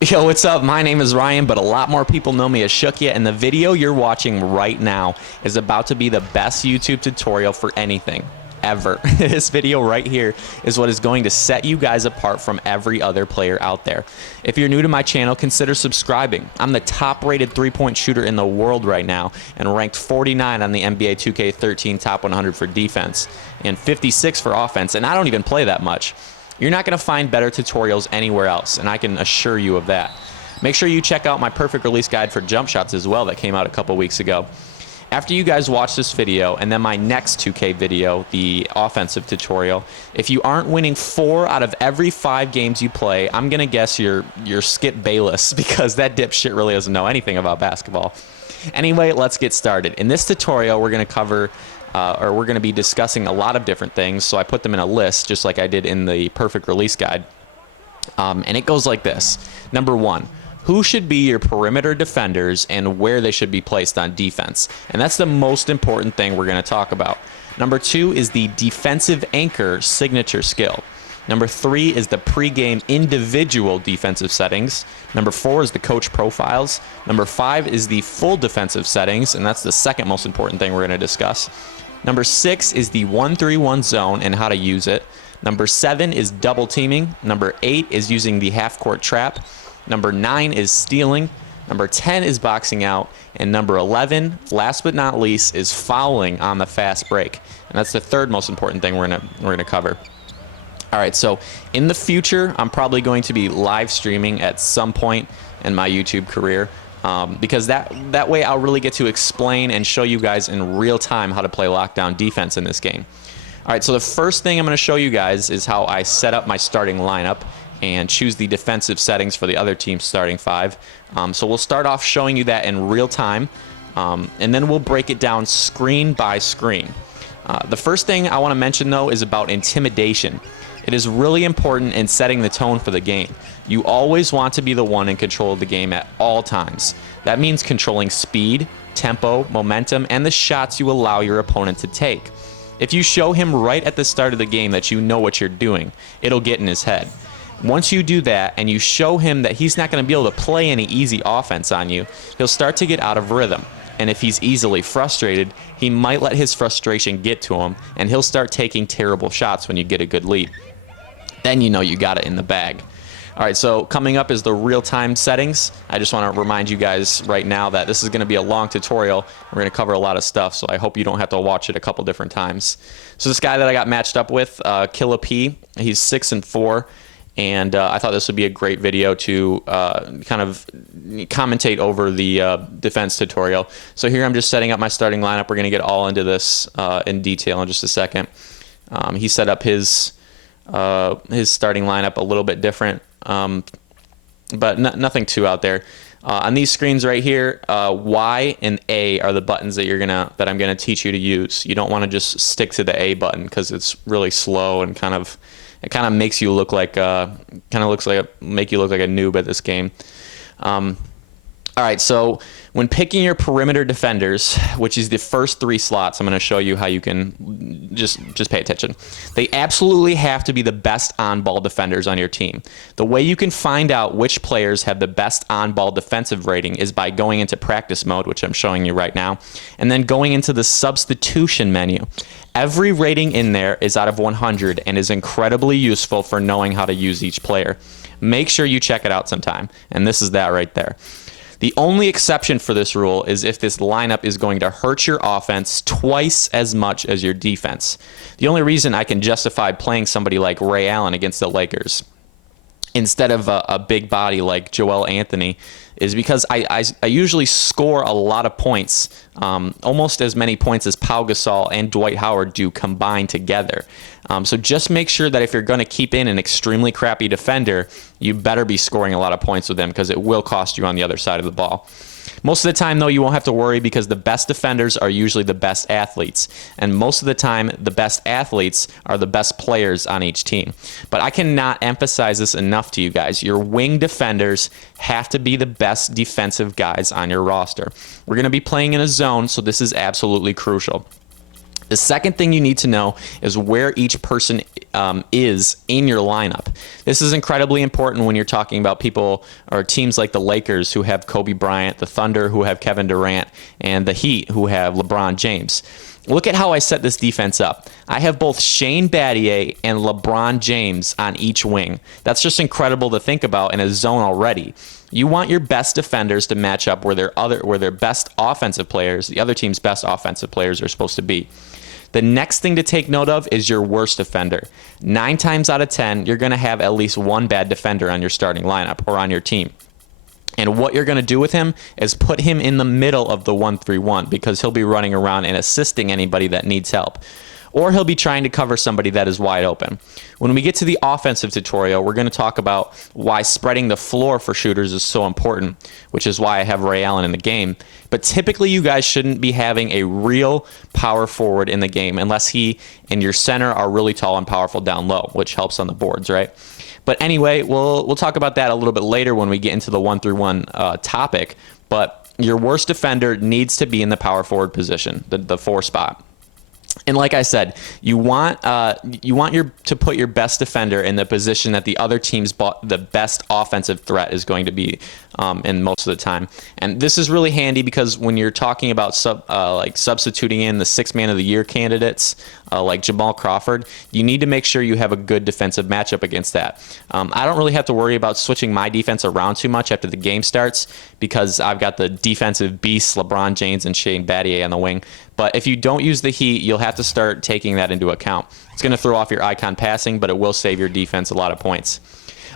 Yo, what's up? My name is Ryan, but a lot more people know me as Shookia, and the video you're watching right now is about to be the best YouTube tutorial for anything ever. This video right here is what is going to set you guys apart from every other player out there. If you're new to my channel, consider subscribing. I'm the top rated three-point shooter in the world right now and ranked 49 on the NBA 2K13 Top 100 for defense and 56 for offense, and I don't even play that much. You're not going to find better tutorials anywhere else, and I can assure you of that. Make sure you check out my perfect release guide for jump shots as well that came out a couple weeks ago. After you guys watch this video and then my next 2K video, the offensive tutorial, if you aren't winning 4 out of every 5 games you play, I'm going to guess you're Skip Bayless, because that dipshit really doesn't know anything about basketball. Anyway, let's get started. In this tutorial, we're going to cover we're going to be discussing a lot of different things, so I put them in a list just like I did in the perfect release guide. And it goes like this. Number 1, who should be your perimeter defenders and where they should be placed on defense? And that's the most important thing we're going to talk about. Number 2 is the defensive anchor signature skill. Number 3 is the pregame individual defensive settings. Number 4 is the coach profiles. Number 5 is the full defensive settings, and that's the second most important thing we're going to discuss. Number 6 is the 1-3-1 zone and how to use it. Number 7 is double teaming. Number 8 is using the half court trap. Number 9 is stealing. Number 10 is boxing out. And number 11, last but not least, is fouling on the fast break. And that's the third most important thing we're gonna cover. All right, so in the future, I'm probably going to be live streaming at some point in my YouTube career. Because that way I'll really get to explain and show you guys in real time how to play lockdown defense in this game. All right, so the first thing I'm going to show you guys is how I set up my starting lineup and choose the defensive settings for the other team's starting 5. So we'll start off showing you that in real time, and then we'll break it down screen by screen. The first thing I want to mention, though, is about intimidation. It is really important in setting the tone for the game. You always want to be the one in control of the game at all times. That means controlling speed, tempo, momentum, and the shots you allow your opponent to take. If you show him right at the start of the game that you know what you're doing, it'll get in his head. Once you do that and you show him that he's not going to be able to play any easy offense on you, he'll start to get out of rhythm. And if he's easily frustrated, he might let his frustration get to him, and he'll start taking terrible shots when you get a good lead. Then you know you got it in the bag. All right, so coming up is the real-time settings. I just want to remind you guys right now that this is going to be a long tutorial. We're going to cover a lot of stuff, so I hope you don't have to watch it a couple different times. So this guy that I got matched up with, Killa P, he's 6-4, and I thought this would be a great video to kind of commentate over the defense tutorial. So here I'm just setting up my starting lineup. We're going to get all into this in detail in just a second. He set up his starting lineup a little bit different, but nothing too out there. On these screens right here, Y and A are the buttons that I'm gonna teach you to use. You don't want to just stick to the A button because it's really slow and it kind of makes you look like make you look like a noob at this game. All right, so when picking your perimeter defenders, which is the first 3 slots, I'm going to show you how you can just pay attention. They absolutely have to be the best on-ball defenders on your team. The way you can find out which players have the best on-ball defensive rating is by going into practice mode, which I'm showing you right now, and then going into the substitution menu. Every rating in there is out of 100 and is incredibly useful for knowing how to use each player. Make sure you check it out sometime, and this is that right there. The only exception for this rule is if this lineup is going to hurt your offense twice as much as your defense. The only reason I can justify playing somebody like Ray Allen against the Lakers instead of a big body like Joel Anthony is because I usually score a lot of points, almost as many points as Pau Gasol and Dwight Howard do combined together. So just make sure that if you're going to keep in an extremely crappy defender, you better be scoring a lot of points with them because it will cost you on the other side of the ball. Most of the time, though, you won't have to worry because the best defenders are usually the best athletes. And most of the time, the best athletes are the best players on each team. But I cannot emphasize this enough to you guys. Your wing defenders have to be the best defensive guys on your roster. We're going to be playing in a zone, so this is absolutely crucial. The second thing you need to know is where each person is in your lineup. This is incredibly important when you're talking about people or teams like the Lakers who have Kobe Bryant, the Thunder who have Kevin Durant, and the Heat who have LeBron James. Look at how I set this defense up. I have both Shane Battier and LeBron James on each wing. That's just incredible to think about in a zone already. You want your best defenders to match up where their best offensive players, the other team's best offensive players, are supposed to be. The next thing to take note of is your worst defender. 9 times out of 10, you're going to have at least one bad defender on your starting lineup or on your team. And what you're going to do with him is put him in the middle of the 1-3-1 because he'll be running around and assisting anybody that needs help. Or he'll be trying to cover somebody that is wide open. When we get to the offensive tutorial, we're going to talk about why spreading the floor for shooters is so important, which is why I have Ray Allen in the game. But typically, you guys shouldn't be having a real power forward in the game unless he and your center are really tall and powerful down low, which helps on the boards, right? But anyway, we'll talk about that a little bit later when we get into the 1-3-1 topic. But your worst defender needs to be in the power forward position, the 4 spot. And like I said, you want to put your best defender in the position that the other team's the best offensive threat is going to be in most of the time. And this is really handy because when you're talking about substituting in the 6th man of the year candidates like Jamal Crawford, you need to make sure you have a good defensive matchup against that. I don't really have to worry about switching my defense around too much after the game starts because I've got the defensive beasts, LeBron James and Shane Battier on the wing. But if you don't use the Heat, you'll have to start taking that into account. It's going to throw off your icon passing, but it will save your defense a lot of points.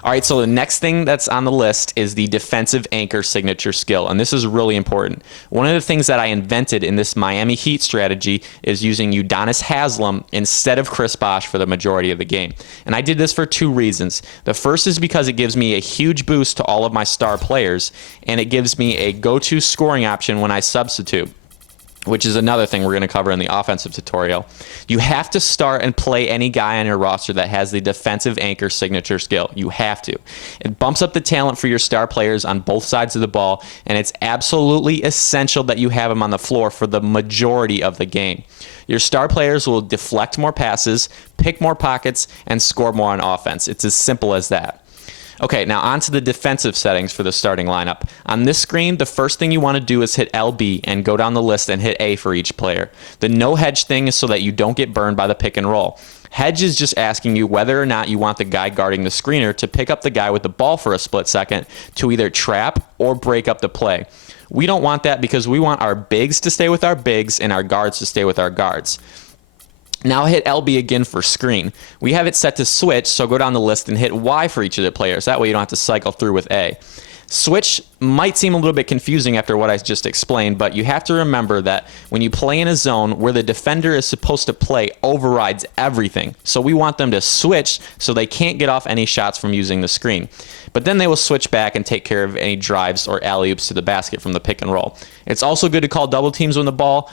All right, so the next thing that's on the list is the defensive anchor signature skill, and this is really important. One of the things that I invented in this Miami Heat strategy is using Udonis Haslem instead of Chris Bosh for the majority of the game. And I did this for 2 reasons. The first is because it gives me a huge boost to all of my star players, and it gives me a go-to scoring option when I substitute, which is another thing we're going to cover in the offensive tutorial. You have to start and play any guy on your roster that has the defensive anchor signature skill. You have to. It bumps up the talent for your star players on both sides of the ball, and it's absolutely essential that you have them on the floor for the majority of the game. Your star players will deflect more passes, pick more pockets, and score more on offense. It's as simple as that. Okay, now on to the defensive settings for the starting lineup. On this screen, the first thing you want to do is hit LB and go down the list and hit A for each player. The no hedge thing is so that you don't get burned by the pick and roll. Hedge is just asking you whether or not you want the guy guarding the screener to pick up the guy with the ball for a split second to either trap or break up the play. We don't want that because we want our bigs to stay with our bigs and our guards to stay with our guards. Now hit LB again for screen. We have it set to switch, so go down the list and hit Y for each of the players. That way you don't have to cycle through with A. Switch might seem a little bit confusing after what I just explained, but you have to remember that when you play in a zone where the defender is supposed to play overrides everything. So we want them to switch so they can't get off any shots from using the screen. But then they will switch back and take care of any drives or alley-oops to the basket from the pick and roll. It's also good to call double teams on the ball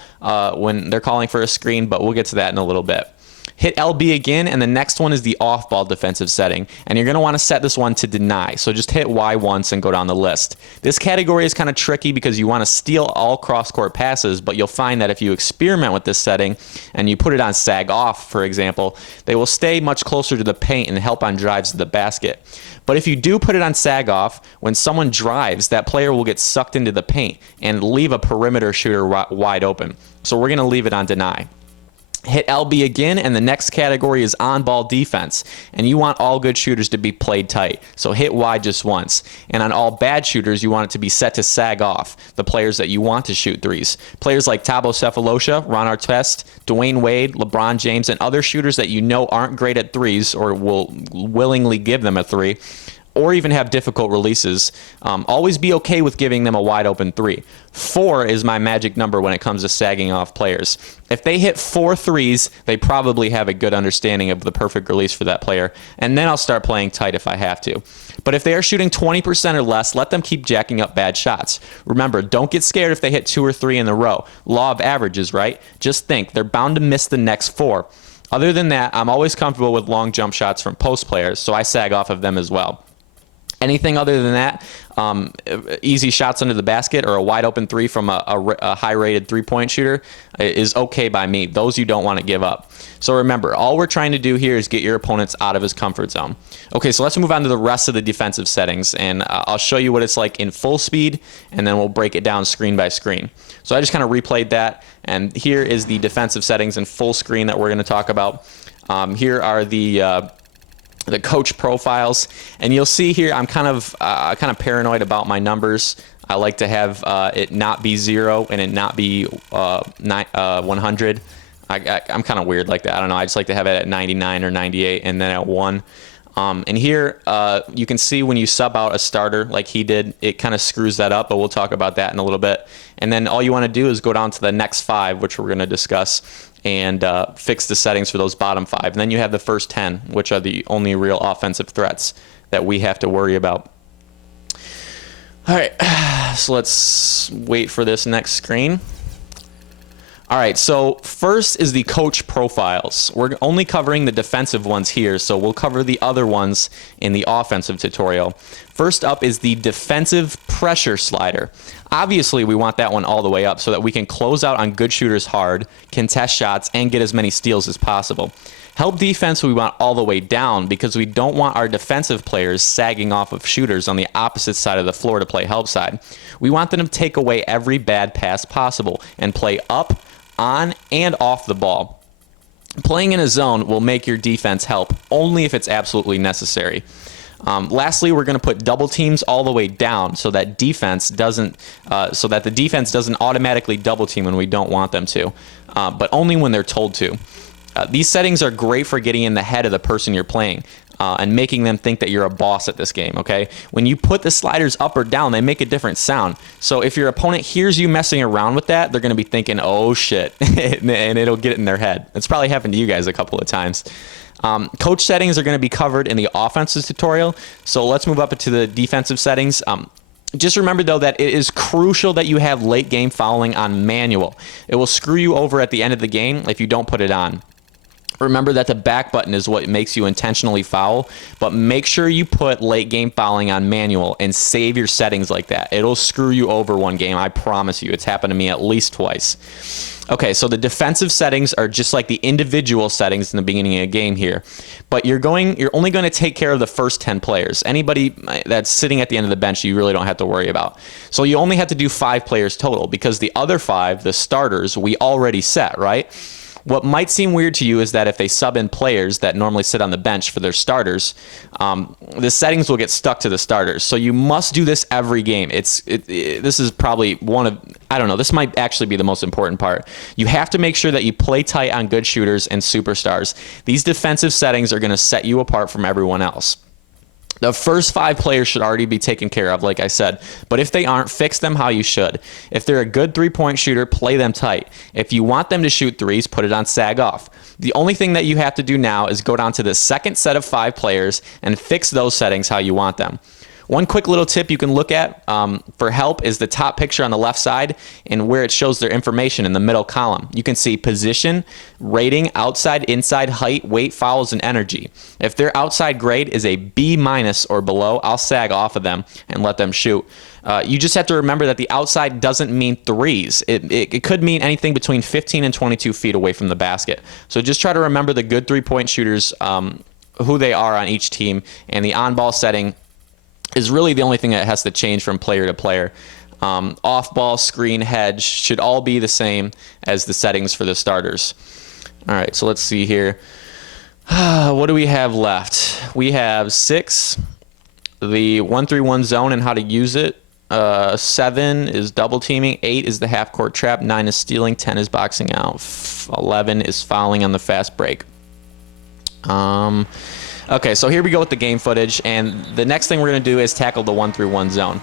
when they're calling for a screen, but we'll get to that in a little bit. Hit LB again, and the next one is the off-ball defensive setting, and you're going to want to set this one to deny, so just hit Y once and go down the list. This category is kind of tricky because you want to steal all cross-court passes, but you'll find that if you experiment with this setting and you put it on sag off, for example, they will stay much closer to the paint and help on drives to the basket. But if you do put it on sag off, when someone drives, that player will get sucked into the paint and leave a perimeter shooter wide open. So we're going to leave it on deny. Hit LB again, and the next category is on-ball defense. And you want all good shooters to be played tight, so hit Y just once. And on all bad shooters, you want it to be set to sag off, the players that you want to shoot threes. Players like Thabo Sefolosha, Ron Artest, Dwayne Wade, LeBron James, and other shooters that you know aren't great at threes or will willingly give them a three, or even have difficult releases, always be okay with giving them a wide open 3. 4 is my magic number when it comes to sagging off players. If they hit 4 threes, they probably have a good understanding of the perfect release for that player, and then I'll start playing tight if I have to. But if they are shooting 20% or less, let them keep jacking up bad shots. Remember, don't get scared if they hit 2 or 3 in a row. Law of averages, right? Just think, they're bound to miss the next 4. Other than that, I'm always comfortable with long jump shots from post players, so I sag off of them as well. Anything other than that, easy shots under the basket or a wide open three from a high rated 3-point shooter is okay by me. Those you don't want to give up. So remember, all we're trying to do here is get your opponents out of his comfort zone. Okay, so let's move on to the rest of the defensive settings, and I'll show you what it's like in full speed, and then we'll break it down screen by screen. So I just kind of replayed that, and here is the defensive settings in full screen that we're going to talk about. Here are the coach profiles, and you'll see here I'm kind of paranoid about my numbers. I like to have it not be 0 and it not be 100. I'm kind of weird like that. I don't know. I just like to have it at 99 or 98 and then at 1. And here you can see when you sub out a starter like he did, it kind of screws that up, but we'll talk about that in a little bit. And then all you want to do is go down to the next 5, which we're going to discuss, and fix the settings for those bottom 5. And then you have the first 10, which are the only real offensive threats that we have to worry about. All right, so let's wait for this next screen. All right, so first is the coach profiles. We're only covering the defensive ones here, so we'll cover the other ones in the offensive tutorial. First up is the defensive pressure slider. Obviously, we want that one all the way up so that we can close out on good shooters hard, contest shots, and get as many steals as possible. Help defense we want all the way down because we don't want our defensive players sagging off of shooters on the opposite side of the floor to play help side. We want them to take away every bad pass possible and play up, on, and off the ball. Playing in a zone will make your defense help only if it's absolutely necessary. Lastly, we're going to put double teams all the way down so that the defense doesn't automatically double team when we don't want them to, but only when they're told to. These settings are great for getting in the head of the person you're playing and making them think that you're a boss at this game, okay? When you put the sliders up or down, they make a different sound. So if your opponent hears you messing around with that, they're going to be thinking, oh shit, and it'll get in their head. It's probably happened to you guys a couple of times. Coach settings are going to be covered in the offensive tutorial, so let's move up into the defensive settings. Just remember, though, that it is crucial that you have late game fouling on manual. It will screw you over at the end of the game if you don't put it on. Remember that the back button is what makes you intentionally foul, but make sure you put late game fouling on manual and save your settings like that. It'll screw you over one game, I promise you. It's happened to me at least twice. Okay, so the defensive settings are just like the individual settings in the beginning of a game here, but you're only going to take care of the first 10 players. Anybody that's sitting at the end of the bench, you really don't have to worry about. So you only have to do 5 players total because the other 5, the starters, we already set, right? What might seem weird to you is that if they sub in players that normally sit on the bench for their starters, the settings will get stuck to the starters. So you must do this every game. This is probably this might actually be the most important part. You have to make sure that you play tight on good shooters and superstars. These defensive settings are going to set you apart from everyone else. The first 5 players should already be taken care of, like I said. But if they aren't, fix them how you should. If they're a good 3-point shooter, play them tight. If you want them to shoot threes, put it on sag off. The only thing that you have to do now is go down to the second set of 5 players and fix those settings how you want them. One quick little tip you can look at for help is the top picture on the left side and where it shows their information in the middle column. You can see position, rating, outside, inside, height, weight, fouls, and energy. If their outside grade is a B- or below, I'll sag off of them and let them shoot. You just have to remember that the outside doesn't mean threes. It could mean anything between 15 and 22 feet away from the basket. So just try to remember the good 3-point shooters, who they are on each team, and the on-ball setting is really the only thing that has to change from player to player. Off-ball, screen, hedge should all be the same as the settings for the starters. All right, so let's see here. What do we have left? We have 6, the 1-3-1 zone and how to use it. 7 is double teaming. 8 is the half-court trap. 9 is stealing. 10 is boxing out. 11 is fouling on the fast break. Okay, so here we go with the game footage, and the next thing we're going to do is tackle the 1-3-1 zone.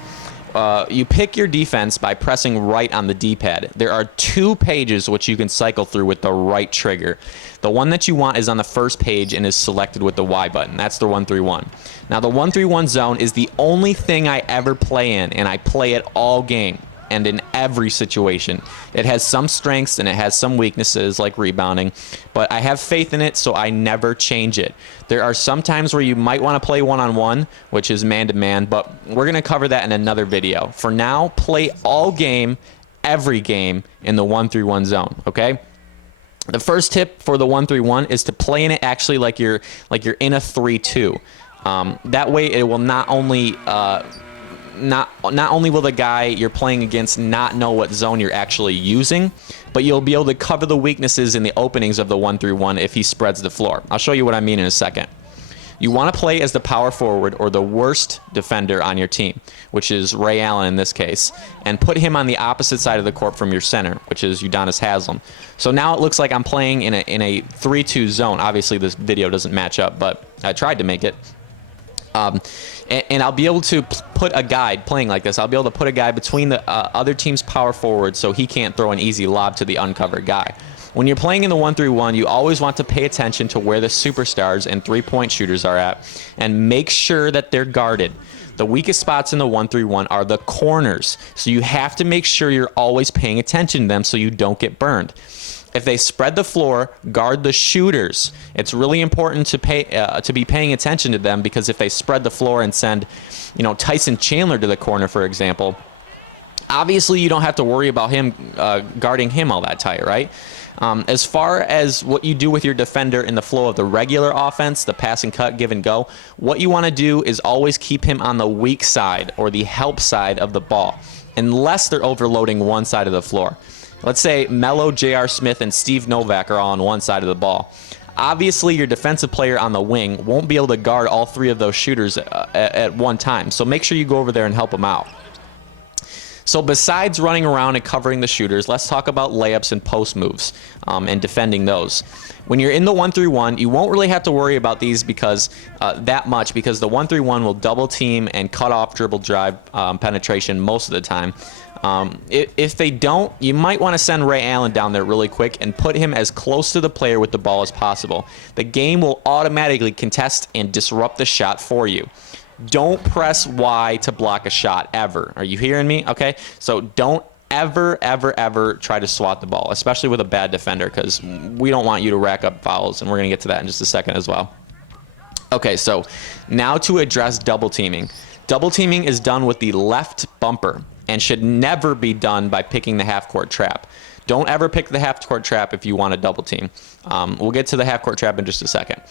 You pick your defense by pressing right on the D-pad. There are 2 pages which you can cycle through with the right trigger. The one that you want is on the first page and is selected with the Y button. That's the 1-3-1. Now, the 1-3-1 zone is the only thing I ever play in, and I play it all game. and in every situation. It has some strengths and it has some weaknesses like rebounding, but I have faith in it, so I never change it. There are some times where you might want to play one-on-one, which is man-to-man, but we're going to cover that in another video. For now, play all game, every game in the 1-3-1 zone, okay? The first tip for the 1-3-1 is to play in it actually like you're in a 3-2. That way, it will not only will the guy you're playing against not know what zone you're actually using, but you'll be able to cover the weaknesses in the openings of the 1-3-1 if he spreads the floor. I'll show you what I mean in a second. You want to play as the power forward or the worst defender on your team, which is Ray Allen in this case, and put him on the opposite side of the court from your center, which is Udonis Haslem. So now it looks like I'm playing in a 3-2 zone. Obviously, this video doesn't match up, but I tried to make it. And I'll be able to put a guy playing like this. I'll be able to put a guy between the other team's power forward so he can't throw an easy lob to the uncovered guy. When you're playing in the 1-3-1, you always want to pay attention to where the superstars and three-point shooters are at and make sure that they're guarded. The weakest spots in the 1-3-1 are the corners, so you have to make sure you're always paying attention to them so you don't get burned. If they spread the floor, guard the shooters. It's really important to be paying attention to them, because if they spread the floor and send, Tyson Chandler to the corner, for example, obviously you don't have to worry about him guarding him all that tight, right? As far as what you do with your defender in the flow of the regular offense, the pass and cut, give and go, what you want to do is always keep him on the weak side or the help side of the ball, unless they're overloading one side of the floor. Let's say Melo, J.R. Smith, and Steve Novak are all on one side of the ball. Obviously, your defensive player on the wing won't be able to guard all three of those shooters at one time, so make sure you go over there and help them out. So besides running around and covering the shooters, let's talk about layups and post moves and defending those. When you're in the 1-3-1, you won't really have to worry about these because the 1-3-1 will double team and cut off dribble drive penetration most of the time. If they don't, you might want to send Ray Allen down there really quick and put him as close to the player with the ball as possible. The game will automatically contest and disrupt the shot for you. Don't press Y to block a shot, ever. Are you hearing me? Okay, so don't ever try to swat the ball, especially with a bad defender, because we don't want you to rack up fouls, and we're going to get to that in just a second as well. Okay, so now to address double teaming. Double teaming is done with the left bumper and should never be done by picking the half-court trap. Don't ever pick the half-court trap if you want to double team. We'll get to the half-court trap in just a second.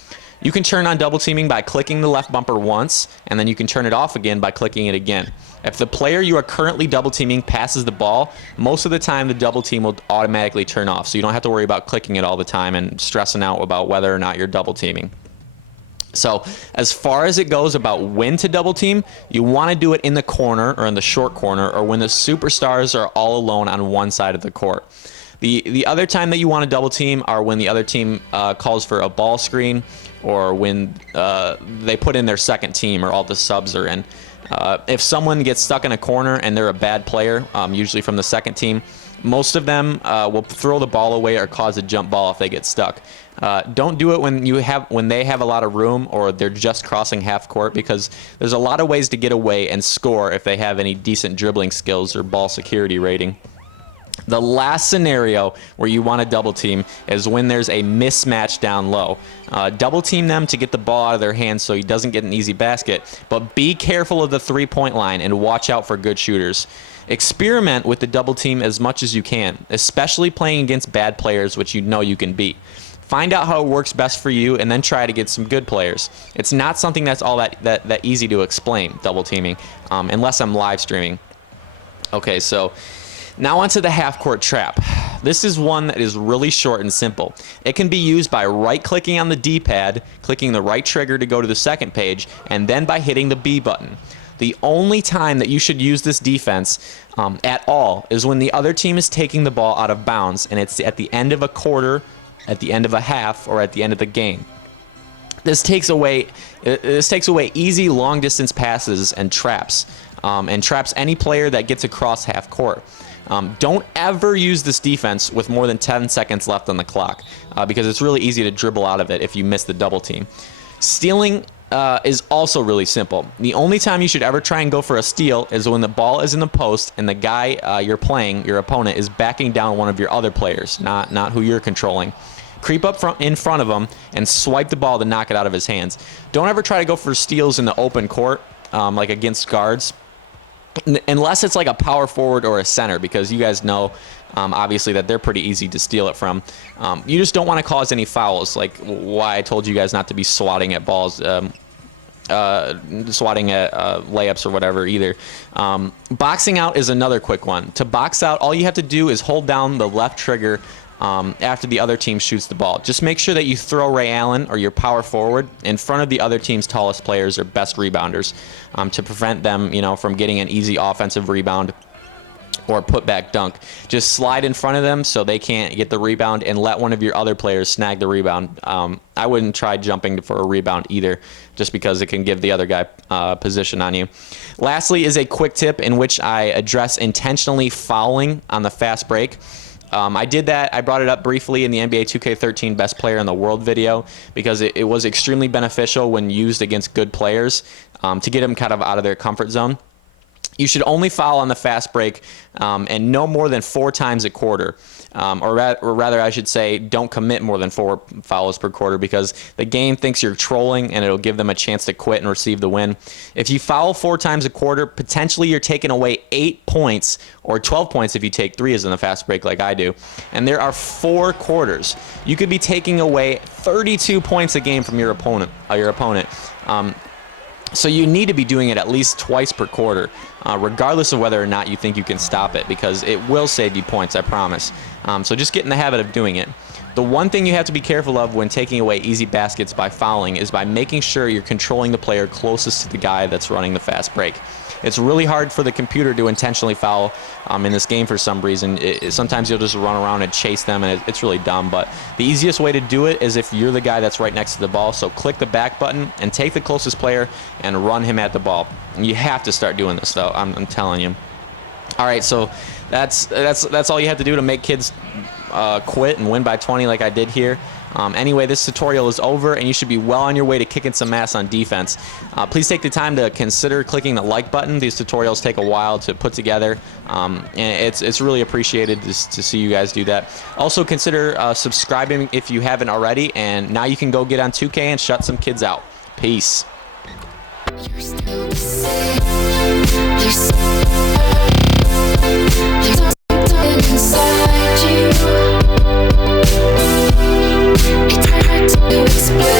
You can turn on double teaming by clicking the left bumper once, and then you can turn it off again by clicking it again. If the player you are currently double teaming passes the ball, most of the time the double team will automatically turn off, so you don't have to worry about clicking it all the time and stressing out about whether or not you're double teaming. So as far as it goes about when to double team, you want to do it in the corner or in the short corner, or when the superstars are all alone on one side of the court. The other time that you want to double team are when the other team calls for a ball screen, or when they put in their second team or all the subs are in. If someone gets stuck in a corner and they're a bad player, usually from the second team, most of them will throw the ball away or cause a jump ball if they get stuck. Don't do it when they have a lot of room or they're just crossing half court, because there's a lot of ways to get away and score if they have any decent dribbling skills or ball security rating. The last scenario where you want to double team is when there's a mismatch down low. Double team them to get the ball out of their hands so he doesn't get an easy basket, but be careful of the three-point line and watch out for good shooters. Experiment with the double team as much as you can, especially playing against bad players which you know you can beat. Find out how it works best for you and then try to get some good players. It's not something that's all that easy to explain, double teaming, unless I'm live streaming. Okay, so now onto the half-court trap. This is one that is really short and simple. It can be used by right-clicking on the D-pad, clicking the right trigger to go to the second page, and then by hitting the B button. The only time that you should use this defense at all is when the other team is taking the ball out of bounds, and it's at the end of a quarter, at the end of a half, or at the end of the game. This takes away easy long-distance passes and traps any player that gets across half court. Don't ever use this defense with more than 10 seconds left on the clock, because it's really easy to dribble out of it if you miss the double team. Stealing is also really simple. The only time you should ever try and go for a steal is when the ball is in the post and the guy you're playing, your opponent, is backing down one of your other players, not who you're controlling. Creep up in front of him and swipe the ball to knock it out of his hands. Don't ever try to go for steals in the open court, like against guards, unless it's like a power forward or a center, because you guys know, obviously, that they're pretty easy to steal it from. You just don't want to cause any fouls, like why I told you guys not to be swatting at balls, swatting at layups or whatever either. Boxing out is another quick one. To box out, all you have to do is hold down the left trigger after the other team shoots the ball. Just make sure that you throw Ray Allen or your power forward in front of the other team's tallest players or best rebounders, to prevent them, from getting an easy offensive rebound or putback dunk. Just slide in front of them so they can't get the rebound, and let one of your other players snag the rebound. I wouldn't try jumping for a rebound either, just because it can give the other guy position on you. Lastly is a quick tip in which I address intentionally fouling on the fast break. I did that. I brought it up briefly in the NBA 2K13 Best Player in the World video, because it was extremely beneficial when used against good players, to get them kind of out of their comfort zone. You should only foul on the fast break, and no more than 4 times a quarter. Or rather, I should say, don't commit more than 4 fouls per quarter, because the game thinks you're trolling and it'll give them a chance to quit and receive the win. If you foul 4 times a quarter, potentially you're taking away 8 points, or 12 points if you take 3 as in the fast break like I do. And there are 4 quarters. You could be taking away 32 points a game from your opponent. So you need to be doing it at least twice per quarter, regardless of whether or not you think you can stop it, because it will save you points, I promise. So just get in the habit of doing it. The one thing you have to be careful of when taking away easy baskets by fouling is by making sure you're controlling the player closest to the guy that's running the fast break. It's really hard for the computer to intentionally foul in this game for some reason. Sometimes you'll just run around and chase them, and it's really dumb. But the easiest way to do it is if you're the guy that's right next to the ball. So click the back button and take the closest player and run him at the ball. And you have to start doing this, though. I'm telling you. All right, so that's all you have to do to make kids quit and win by 20 like I did here. Anyway, this tutorial is over, and you should be well on your way to kicking some ass on defense. Please take the time to consider clicking the like button. These tutorials take a while to put together, and it's really appreciated to see you guys do that. Also, consider subscribing if you haven't already, and now you can go get on 2K and shut some kids out. Peace. You're still the same. There's something inside you. It's hard to explain.